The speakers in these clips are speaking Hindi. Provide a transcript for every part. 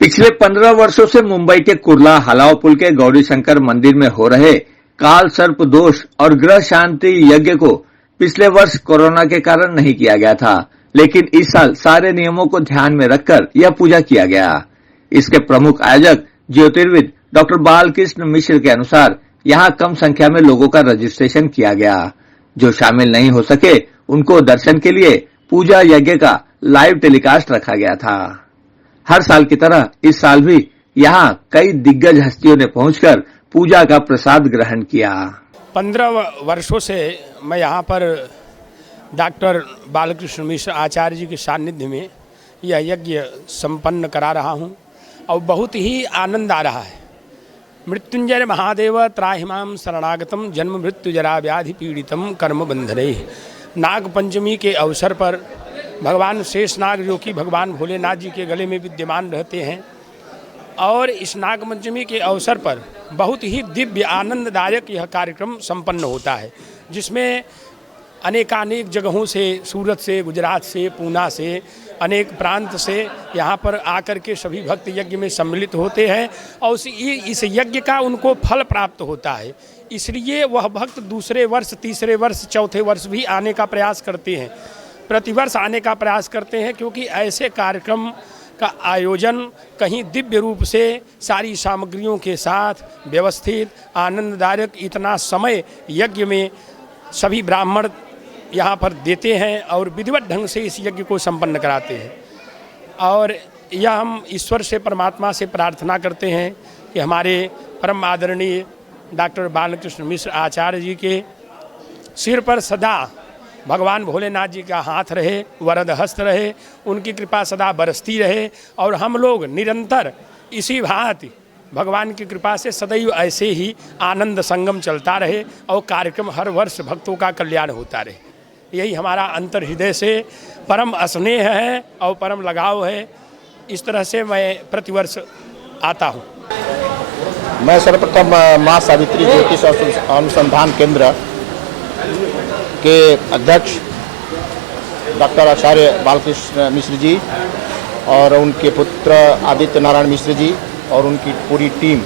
पिछले 15 वर्षों से मुंबई के कुर्ला हलाव पुल के गौरी शंकर मंदिर में हो रहे काल सर्प दोष और ग्रह शांति यज्ञ को पिछले वर्ष कोरोना के कारण नहीं किया गया था, लेकिन इस साल सारे नियमों को ध्यान में रखकर यह पूजा किया गया। इसके प्रमुख आयोजक ज्योतिर्विद डॉक्टर बालकृष्ण मिश्र के अनुसार यहाँ कम संख्या में लोगों का रजिस्ट्रेशन किया गया। जो शामिल नहीं हो सके उनको दर्शन के लिए पूजा यज्ञ का लाइव टेलीकास्ट रखा गया था। हर साल की तरह इस साल भी यहाँ कई दिग्गज हस्तियों ने पहुंचकर पूजा का प्रसाद ग्रहण किया। 15 वर्षों से मैं यहाँ पर डॉक्टर बालकृष्ण मिश्र आचार्य जी के सानिध्य में यह यज्ञ संपन्न करा रहा हूँ और बहुत ही आनंद आ रहा है। मृत्युंजय महादेव त्राहिमाम शरणागतम जन्म मृत्यु जरा व्याधि पीड़ितम कर्म बंधने। नाग पंचमी के अवसर पर भगवान शेषनाग जो कि भगवान भोलेनाथ जी के गले में विद्यमान रहते हैं और इस नाग पंचमी के अवसर पर बहुत ही दिव्य आनंददायक यह कार्यक्रम संपन्न होता है, जिसमें अनेकानेक जगहों से, सूरत से, गुजरात से, पूना से, अनेक प्रांत से यहाँ पर आकर के सभी भक्त यज्ञ में सम्मिलित होते हैं और इस यज्ञ का उनको फल प्राप्त होता है। इसलिए वह भक्त दूसरे वर्ष, तीसरे वर्ष, चौथे वर्ष भी आने का प्रयास करते हैं, प्रतिवर्ष आने का प्रयास करते हैं, क्योंकि ऐसे कार्यक्रम का आयोजन कहीं दिव्य रूप से सारी सामग्रियों के साथ व्यवस्थित आनंददायक इतना समय यज्ञ में सभी ब्राह्मण यहाँ पर देते हैं और विधिवत ढंग से इस यज्ञ को संपन्न कराते हैं। और यह हम ईश्वर से, परमात्मा से प्रार्थना करते हैं कि हमारे परम आदरणीय डॉक्टर बालकृष्ण मिश्र आचार्य जी के सिर पर सदा भगवान भोलेनाथ जी का हाथ रहे, वरद हस्त रहे, उनकी कृपा सदा बरसती रहे और हम लोग निरंतर इसी भांति भगवान की कृपा से सदैव ऐसे ही आनंद संगम चलता रहे और कार्यक्रम हर वर्ष भक्तों का कल्याण होता रहे। यही हमारा अंतर हृदय से परम स्नेह है और परम लगाव है। इस तरह से मैं प्रतिवर्ष आता हूँ। मैं सर्वप्रथम माँ सावित्री ज्योतिष अनुसंधान केंद्र के अध्यक्ष डॉक्टर आचार्य बालकृष्ण मिश्र जी और उनके पुत्र आदित्य नारायण मिश्र जी और उनकी पूरी टीम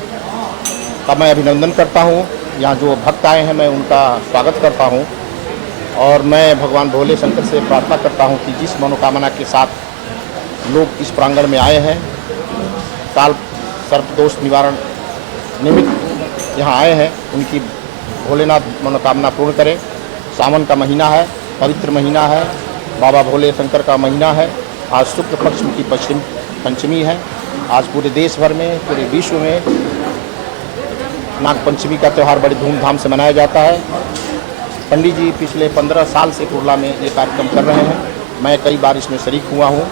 का मैं अभिनंदन करता हूं। यहाँ जो भक्त आए हैं मैं उनका स्वागत करता हूं और मैं भगवान भोले शंकर से प्रार्थना करता हूं कि जिस मनोकामना के साथ लोग इस प्रांगण में आए हैं, काल सर्प दोष निवारण निमित्त यहाँ आए हैं, उनकी भोलेनाथ मनोकामना पूर्ण करें। सावन का महीना है, पवित्र महीना है, बाबा भोले शंकर का महीना है। आज शुक्ल पक्ष की पंचमी है। आज पूरे देश भर में, पूरे विश्व में नाग पंचमी का त्यौहार बड़ी धूमधाम से मनाया जाता है। पंडित जी पिछले 15 साल से कुर्ला में ये कार्यक्रम कर रहे हैं। मैं कई बार इसमें शरीक हुआ हूँ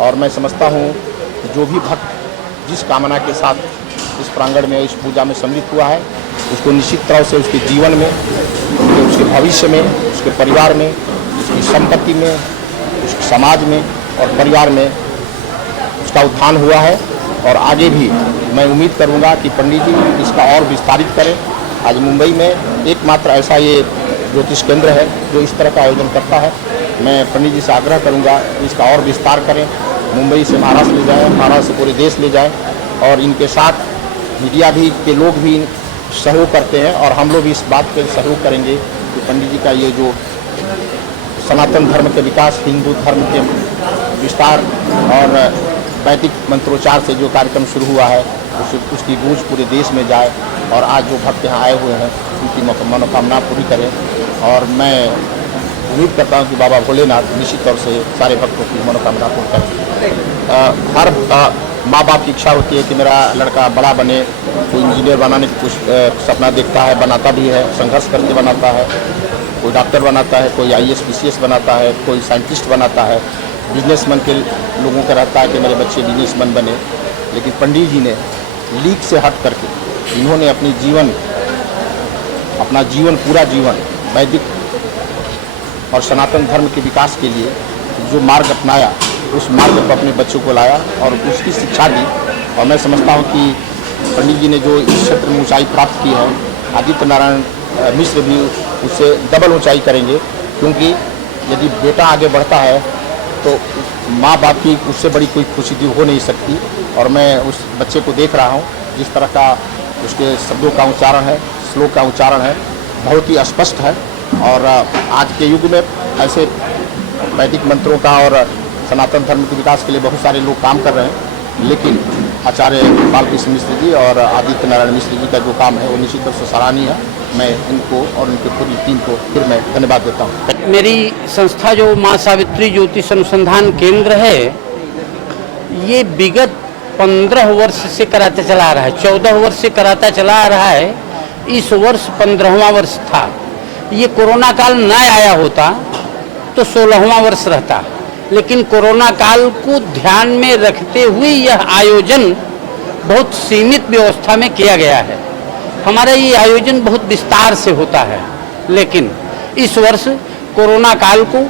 और मैं समझता हूँ कि जो भी भक्त जिस कामना के साथ इस प्रांगण में, इस पूजा में सम्मिलित हुआ है, उसको निश्चित तरह से उसके जीवन में, उसके भविष्य में, उसके परिवार में, उसकी संपत्ति में, उसके समाज में और परिवार में उसका उत्थान हुआ है। और आगे भी मैं उम्मीद करूंगा कि पंडित जी इसका और विस्तारित करें। आज मुंबई में एकमात्र ऐसा ये ज्योतिष केंद्र है जो इस तरह का आयोजन करता है। मैं पंडित जी से आग्रह करूंगा कि इसका और विस्तार करें, मुंबई से महाराष्ट्र ले जाएँ, महाराष्ट्र से पूरे देश ले जाएँ और इनके साथ मीडिया भी के लोग भी सहयोग करते हैं और हम लोग भी इस बात पे सहयोग करेंगे कि पंडित जी का ये जो सनातन धर्म के विकास, हिंदू धर्म के विस्तार और वैदिक मंत्रोच्चार से जो कार्यक्रम शुरू हुआ है उसकी गूंज पूरे देश में जाए और आज जो भक्त यहाँ आए हुए हैं उनकी मनोकामना पूरी करें। और मैं उम्मीद करता हूँ कि बाबा भोलेनाथ निश्चित तौर से सारे भक्तों की मनोकामना पूर्ण करें। हर माँ बाप की इच्छा होती है कि मेरा लड़का बड़ा बने, कोई इंजीनियर बनाने की कुछ सपना देखता है, बनाता भी है, संघर्ष करके बनाता है, कोई डॉक्टर बनाता है, कोई IAS PCS बनाता है, कोई साइंटिस्ट बनाता है, बिजनेसमैन के लोगों का रहता है कि मेरे बच्चे बिजनेसमैन बने। लेकिन पंडित जी ने लीक से हट करके इन्होंने अपना जीवन पूरा जीवन वैदिक और सनातन धर्म के विकास के लिए जो मार्ग अपनाया उस मार्ग पर अपने बच्चों को लाया और उसकी शिक्षा दी। और मैं समझता हूँ कि पंडित जी ने जो इस क्षेत्र में ऊंचाई प्राप्त की है, आदित्य नारायण मिश्र भी उससे डबल ऊंचाई करेंगे, क्योंकि यदि बेटा आगे बढ़ता है तो माँ बाप की उससे बड़ी कोई खुशी हो नहीं सकती। और मैं उस बच्चे को देख रहा हूँ, जिस तरह का उसके शब्दों का उच्चारण है, श्लोक का उच्चारण है, बहुत ही स्पष्ट है। और आज के युग में ऐसे वैदिक मंत्रों का और सनातन धर्म के विकास के लिए बहुत सारे लोग काम कर रहे हैं, लेकिन आचार्य बालकृष्ण मिश्र जी और आदित्य नारायण मिश्र जी का जो काम है वो निश्चित रूप से सराहनीय है। मैं इनको और उनकी पूरी टीम को फिर मैं धन्यवाद देता हूँ। मेरी संस्था जो माँ सावित्री ज्योतिष अनुसंधान केंद्र है, ये विगत 15 वर्ष से कराता चला आ रहा है, 14 वर्ष से कराता चला आ रहा है। इस वर्ष 15वां वर्ष था। ये कोरोना काल न आया होता तो 16वां वर्ष रहता, लेकिन कोरोना काल को ध्यान में रखते हुए यह आयोजन बहुत सीमित व्यवस्था में किया गया है। हमारा ये आयोजन बहुत विस्तार से होता है, लेकिन इस वर्ष कोरोना काल को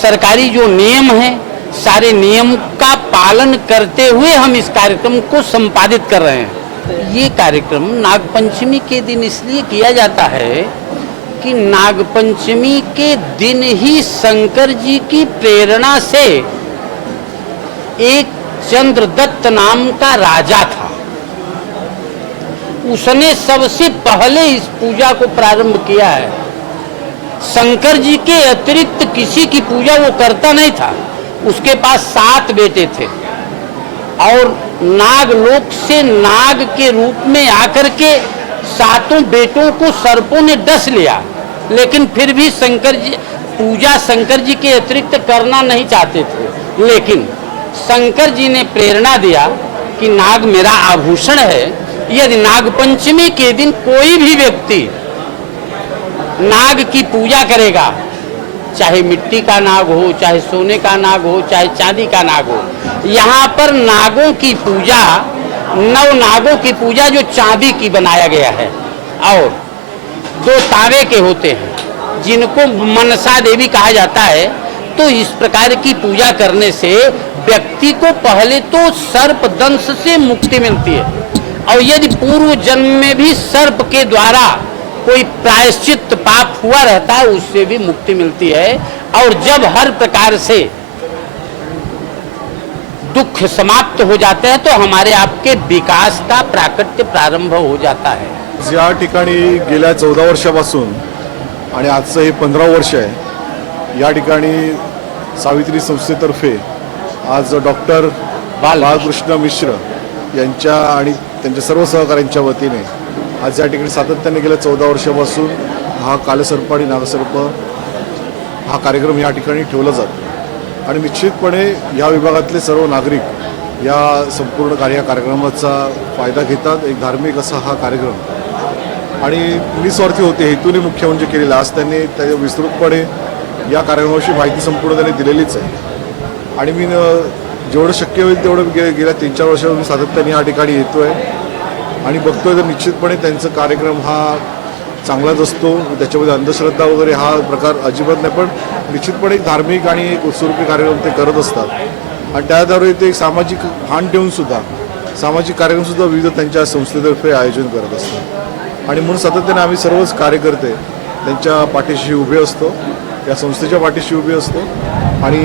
सरकारी जो नियम हैं, सारे नियम का पालन करते हुए हम इस कार्यक्रम को संपादित कर रहे हैं। ये कार्यक्रम नागपंचमी के दिन इसलिए किया जाता है कि नागपंचमी के दिन ही शंकर जी की प्रेरणा से एक चंद्रदत्त नाम का राजा था, उसने सबसे पहले इस पूजा को प्रारंभ किया है। शंकर जी के अतिरिक्त किसी की पूजा वो करता नहीं था। उसके पास 7 बेटे थे और नागलोक से नाग के रूप में आकर के 7 बेटों को सर्पों ने डस लिया, लेकिन फिर भी शंकर जी पूजा शंकर जी के अतिरिक्त करना नहीं चाहते थे। लेकिन शंकर जी ने प्रेरणा दिया कि नाग मेरा आभूषण है, यदि नागपंचमी के दिन कोई भी व्यक्ति नाग की पूजा करेगा, चाहे मिट्टी का नाग हो, चाहे सोने का नाग हो, चाहे चांदी का नाग हो, यहाँ पर नागों की पूजा, 9 नागों की पूजा जो चांदी की बनाया गया है और 2 तांबे के होते हैं, जिनको मनसा देवी कहा जाता है। तो इस प्रकार की पूजा करने से व्यक्ति को पहले तो सर्प दंश से मुक्ति मिलती है, और यदि पूर्व जन्म में भी सर्प के द्वारा कोई प्रायश्चित पाप हुआ रहता है, उससे भी मुक्ति मिलती है। और जब हर प्रकार से दुख समाप्त हो जाते हैं तो हमारे आपके विकास का प्राकट्य प्रारंभ हो जाता है। या ठिकाणी गेल्या 14 वर्षापासून आणि आजचं हे 15 वर्ष आहे, या ठिकाणी सावित्री संस्थेतर्फे आज डॉक्टर बालकृष्ण मिश्र यांच्या आणि त्यांच्या सर्व सहकाऱ्यांच्या वतीने आज या ठिकाणी सातत्याने गेल्या 14 वर्षापासून हा कालसर्प आणि नागसर्प हा कार्यक्रम या ठिकाणी ठेवला जातो आणि निश्चितपणे या विभागातले सर्व नागरिक या संपूर्ण कार्यक्रमाचा फायदा घेतात। एक धार्मिक असा हा कार्यक्रम आणि निस्वार्थी होते, हेतूने मुख्य म्हणजे केलेला। आज त्यांनी त्या विस्तृतपणे या कार्यक्रमाविषयी माहिती संपूर्ण त्यांनी दिलेलीच आहे आणि मी जेवढं शक्य होईल तेवढं गेल्या 3-4 वर्षापासून सातत्याने या ठिकाणी येतोय आणि बघतोय तर निश्चितपणे त्यांचा कार्यक्रम हा चांगलाच असतो। त्याच्यामध्ये अंधश्रद्धा वगैरे हा प्रकार अजिबात नाही, पण निश्चितपणे एक धार्मिक आणि एक उत्सुक कार्यक्रम ते करत असतात आणि त्याद्वारे ते सामाजिक भान ठेवून सुद्धा सामाजिक कार्यक्रमसुद्धा विविध त्यांच्या संस्थेतर्फे आयोजन करत असतात आणि म्हणून सातत्याने आम्ही सर्वच कार्यकर्ते त्यांच्या पाठीशी उभे असतो, या संस्थेच्या पाठीशी उभे असतो आणि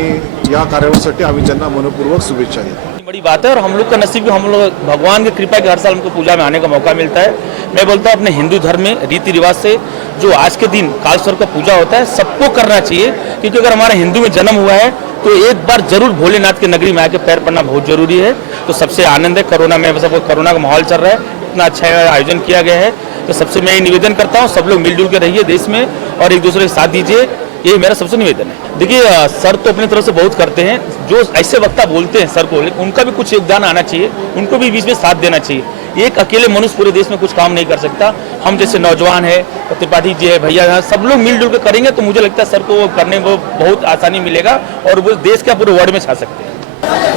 या कार्यक्रमासाठी आम्ही त्यांना मनपूर्वक शुभेच्छा देतो। बड़ी बात है और हम लोग का नसीब, हम लोग भगवान की कृपा के हर साल हमको पूजा में आने का मौका मिलता है। मैं बोलता हूँ अपने हिंदू धर्म में रीति रिवाज से जो आज के दिन कालसर्प का पूजा होता है सबको करना चाहिए, क्योंकि अगर हमारा हिंदू में जन्म हुआ है तो एक बार जरूर भोलेनाथ की नगरी में आके पैर पड़ना बहुत जरूरी है। तो सबसे आनंद है, कोरोना में सब कोरोना का माहौल चल रहा है, इतना अच्छा आयोजन किया गया है, तो सबसे मैं निवेदन करता हूँ सब लोग मिलजुल के रहिए देश में और एक दूसरे के साथ दीजिए, ये मेरा सबसे निवेदन है। देखिए सर तो अपनी तरफ से बहुत करते हैं, जो ऐसे वक्ता बोलते हैं सर को, लेकिन उनका भी कुछ योगदान आना चाहिए, उनको भी बीच में साथ देना चाहिए। एक अकेले मनुष्य पूरे देश में कुछ काम नहीं कर सकता। हम जैसे नौजवान है, त्रिपाठी जी है, भैया है, सब लोग मिलजुल कर करेंगे तो मुझे लगता है सर को करने में बहुत आसानी मिलेगा और वो देश का पूरे वर्ल्ड में छा सकते हैं।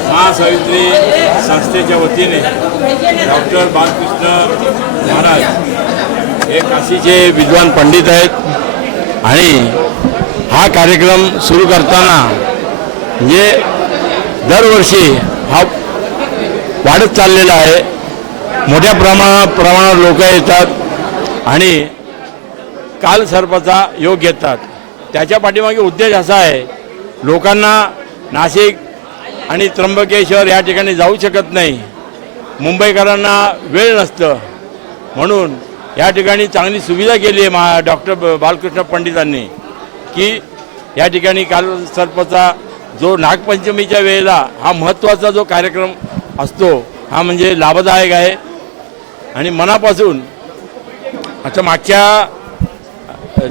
माँ सावित्री संस्थेच्या वतीने डॉक्टर बालकृष्ण महाराज एक काशीचे विद्वान पंडित आहेत आणि हा कार्यक्रम सुरू करताना म्हणजे दरवर्षी हा वाढत चाललेला आहे. मोठ्या प्रमाणावर लोक येतात आणि कालसर्पाचा योग घेतात. त्याच्या पाठीमागे उद्देश असा आहे, लोकांना नाशिक आणि त्र्यंबकेश्वर या ठिकाणी जाऊ शकत नाही, मुंबईकरांना वेळ नसतं, म्हणून या ठिकाणी चांगली सुविधा केली आहे डॉक्टर बालकृष्ण पंडितांनी की या ठिकाणी कालसर्पाचा जो नागपंचमीच्या वेळेला हा महत्त्वाचा जो कार्यक्रम असतो हा म्हणजे लाभदायक आहे. आणि मनापासून आता मागच्या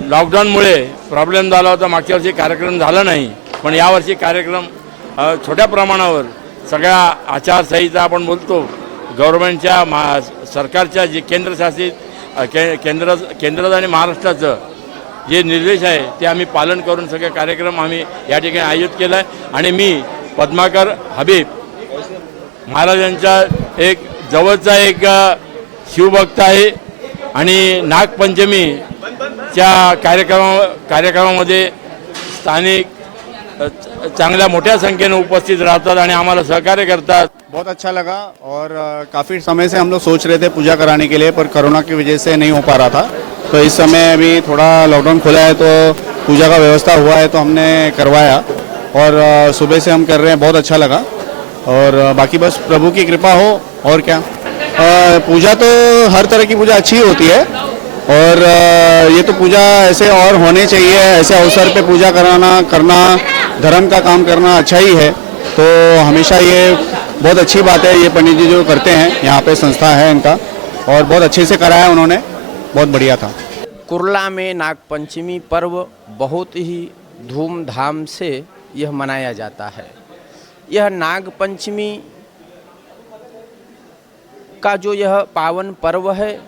लॉकडाऊनमुळे प्रॉब्लेम झाला होता, मागच्या वर्षी कार्यक्रम झाला नाही, पण यावर्षी कार्यक्रम छोट्या प्रमाणावर सगळ्या आचारसंहिता आपण बोलतो गव्हर्नमेंटच्या सरकारच्या जे केंद्रशासित केंद्राचं आणि महाराष्ट्राचं जे निर्देश आहे ते आम्ही पालन करून सगळे कार्यक्रम आम्ही या ठिकाणी आयोजित केला आहे. आणि मी पद्माकर हबीब महाराजांच्या एक जवळचा एक शिवभक्त आहे आणि नागपंचमीच्या कार्यक्रमामध्ये स्थानिक चांगल्या मोठ्या संख्येने उपस्थित राहतात आणि आम्हाला सहकार्य करतात. बहुत अच्छा लगा और काफ़ी समय से हम लोग सोच रहे थे पूजा कराने के लिए, पर कोरोना की वजह से नहीं हो पा रहा था. तो इस समय अभी थोड़ा लॉकडाउन खुला है तो पूजा का व्यवस्था हुआ है तो हमने करवाया और सुबह से हम कर रहे हैं. बहुत अच्छा लगा और बाकी बस प्रभु की कृपा हो और क्या. पूजा तो हर तरह की पूजा अच्छी होती है और ये तो पूजा ऐसे और होने चाहिए. ऐसे अवसर पे पूजा करना धर्म का काम करना अच्छा ही है. तो हमेशा ये बहुत अच्छी बात है. ये पंडित जी जो करते हैं यहाँ पे संस्था है इनका और बहुत अच्छे से कराया उन्होंने, बहुत बढ़िया था. कुर्ला में नागपंचमी पर्व बहुत ही धूमधाम से यह मनाया जाता है. यह नागपंचमी का जो यह पावन पर्व है,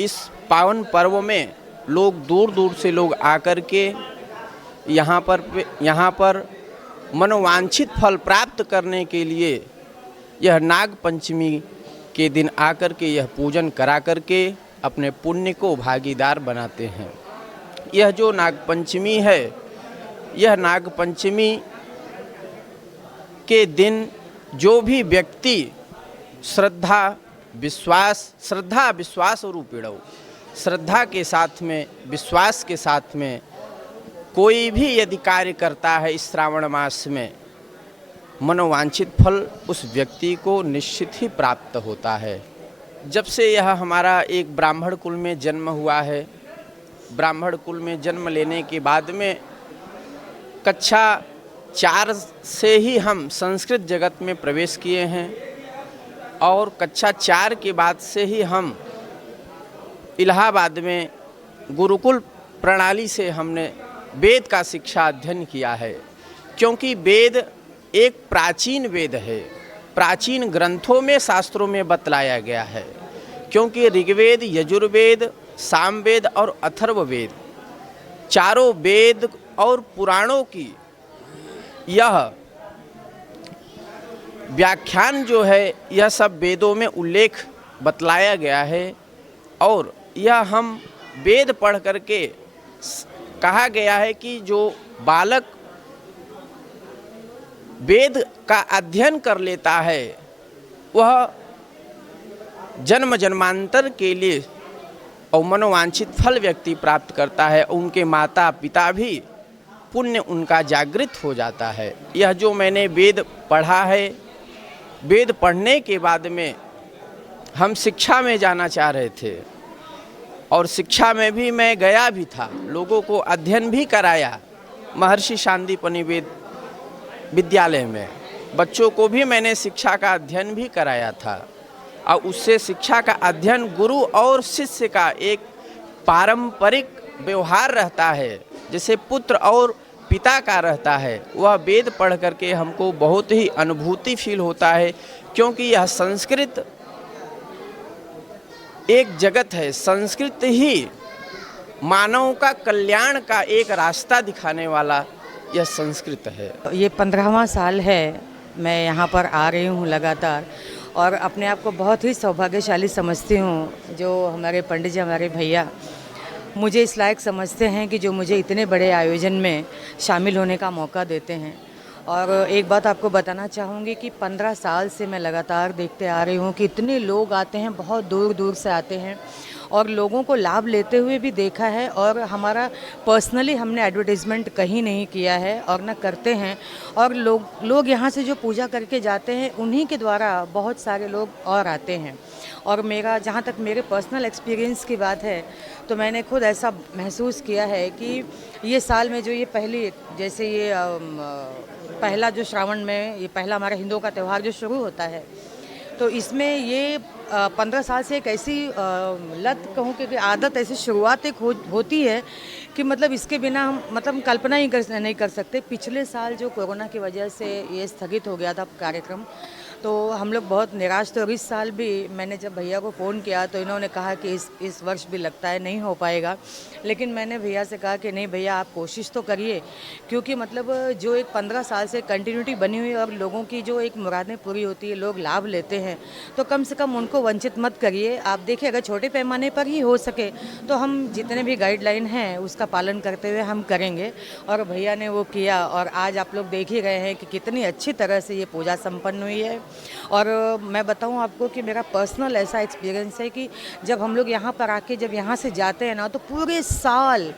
इस पावन पर्व में लोग दूर दूर से लोग आकर के यहाँ पर मनोवांछित फल प्राप्त करने के लिए यह नागपंचमी के दिन आकर के यह पूजन करा करके अपने पुण्य को भागीदार बनाते हैं. यह जो नागपंचमी है, यह नागपंचमी के दिन जो भी व्यक्ति श्रद्धा विश्वास रूपिणौ, श्रद्धा के साथ में विश्वास के साथ में कोई भी यदि कार्य करता है इस श्रावण मास में, मनोवांछित फल उस व्यक्ति को निश्चित ही प्राप्त होता है. जब से यह हमारा एक ब्राह्मण कुल में जन्म हुआ है, ब्राह्मण कुल में जन्म लेने के बाद में कक्षा 4 से ही हम संस्कृत जगत में प्रवेश किए हैं और कक्षा 4 के बाद से ही हम इलाहाबाद में गुरुकुल प्रणाली से हमने वेद का शिक्षा अध्ययन किया है. क्योंकि वेद एक प्राचीन वेद है, प्राचीन ग्रंथों में शास्त्रों में बतलाया गया है. क्योंकि ऋग्वेद, यजुर्वेद, सामवेद और अथर्ववेद चारों वेद और पुराणों की यह व्याख्यान जो है यह सब वेदों में उल्लेख बतलाया गया है. और यह हम वेद पढ़ करके कहा गया है कि जो बालक वेद का अध्ययन कर लेता है वह जन्म जन्मांतर के लिए और मनोवांछित फल व्यक्ति प्राप्त करता है. उनके माता पिता भी पुण्य उनका जागृत हो जाता है. यह जो मैंने वेद पढ़ा है, वेद पढ़ने के बाद में हम शिक्षा में जाना चाह रहे थे और शिक्षा में भी मैं गया भी था, लोगों को अध्ययन भी कराया महर्षि सांदीपनि वेद विद्यालय में. बच्चों को भी मैंने शिक्षा का अध्ययन भी कराया था और उससे शिक्षा का अध्ययन गुरु और शिष्य का एक पारंपरिक व्यवहार रहता है, जैसे पुत्र और पिता का रहता है. वह वेद पढ़ करके हमको बहुत ही अनुभूति फील होता है. क्योंकि यह संस्कृत एक जगत है, संस्कृत ही मानव का कल्याण का एक रास्ता दिखाने वाला यह संस्कृत है. ये 15वां साल है मैं यहाँ पर आ रही हूँ लगातार और अपने आप को बहुत ही सौभाग्यशाली समझती हूँ जो हमारे पंडित जी, हमारे भैया मुझे इस लायक समझते हैं कि जो मुझे इतने बड़े आयोजन में शामिल होने का मौका देते हैं. और एक बात आपको बताना चाहूँगी कि 15 साल से मैं लगातार देखते आ रही हूँ कि इतने लोग आते हैं, बहुत दूर दूर से आते हैं और लोगों को लाभ लेते हुए भी देखा है। और हमारा पर्सनली हमने एडवर्टाइजमेंट कहीं नहीं किया है और ना करते हैं। और लोग यहाँ से जो पूजा करके जाते हैं उन्हीं के द्वारा बहुत सारे लोग और आते हैं। और मेरा जहाँ तक मेरे पर्सनल एक्सपीरियंस की बात है तो मैंने खुद ऐसा महसूस किया है कि ये साल में जो ये पहली जैसे ये पहला जो श्रावण में ये पहला हमारा हिंदुओं का त्यौहार जो शुरू होता है तो इसमें ये 15 साल से एक ऐसी लत कहूँ कि आदत ऐसी शुरुआत एक होती है कि मतलब इसके बिना हम मतलब कल्पना ही नहीं कर सकते। पिछले साल जो कोरोना की वजह से ये स्थगित हो गया था कार्यक्रम तो हम लोग बहुत निराश थे। और इस साल भी मैंने जब भैया को फ़ोन किया तो इन्होंने कहा कि इस वर्ष भी लगता है नहीं हो पाएगा। लेकिन मैंने भैया से कहा कि नहीं भैया आप कोशिश तो करिए, क्योंकि मतलब जो एक 15 साल से कंटिन्यूटी बनी हुई और लोगों की जो एक मुरादें पूरी होती है, लोग लाभ लेते हैं, तो कम से कम उनको वंचित मत करिए। आप देखिए अगर छोटे पैमाने पर ही हो सके तो हम जितने भी गाइडलाइन हैं उसका पालन करते हुए हम करेंगे। और भैया ने वो किया और आज आप लोग देख ही रहे हैं कि कितनी अच्छी तरह से ये पूजा संपन्न हुई है। और मैं बताऊं आपको कि मेरा पर्सनल ऐसा एक्सपीरियंस है कि जब हम लोग यहाँ पर आके जब यहाँ से जाते हैं ना तो पूरे साल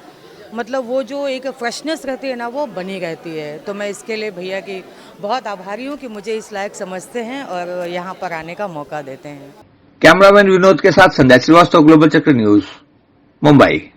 मतलब वो जो एक फ्रेशनेस रहती है ना वो बनी रहती है। तो मैं इसके लिए भैया की बहुत आभारी हूँ कि मुझे इस लायक समझते हैं और यहाँ पर आने का मौका देते हैं। कैमरामैन विनोद के साथ संध्या श्रीवास्तव, ग्लोबल चक्र न्यूज, मुंबई।